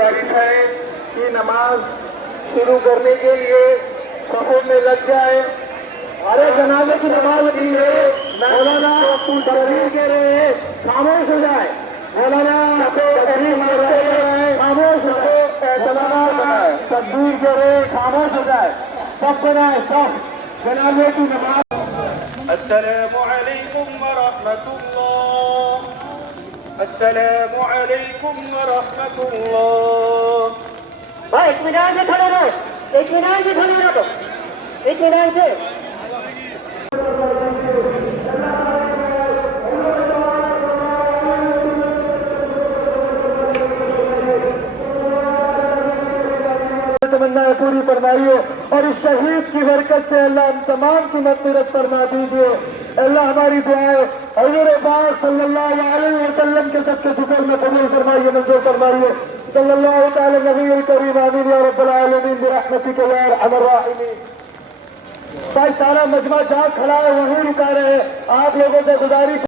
गुजारिश है कि नमाज शुरू करने के लिए सफों में लग जाए। अरे जनाजे की नमाज के लिए मौलाना तकरीर के रहे खामोश हो जाए। मौलाना खामोश हो जाए। तकबीर के रहे खामोश हो जाए। सब बनाए सब जनाजे की नमाज। अस्सलामु अलैकुम व रहमतुल्लाह। अस्सलामु अलैकुम व रहमतुल्लाह। भाई इत्मीनान से खड़े रहो, इत्मीनान से खड़े रहो, इत्मीनान से। तमन्नाएं पूरी फरमाइए और इस शहीद की बरकत से अल्लाह हम तमाम की मग़फ़िरत फरमा दीजिए। अल्लाह हमारी दुआएं हुज़ूर पाक सल्लल्लाहु अलैहि वसल्लम के सच्चे शुक्र में कबूल फरमाइए, मंजूर फरमाइए। सल्लल्लाहु तआला नबील करीम आमीन या रब्बल आलमीन बिरहमतिका या अरहमर राहिमीन। भाई सारा मजमा जहाँ खड़ा है वहीं रुका रहे। आप लोगों से गुजारिश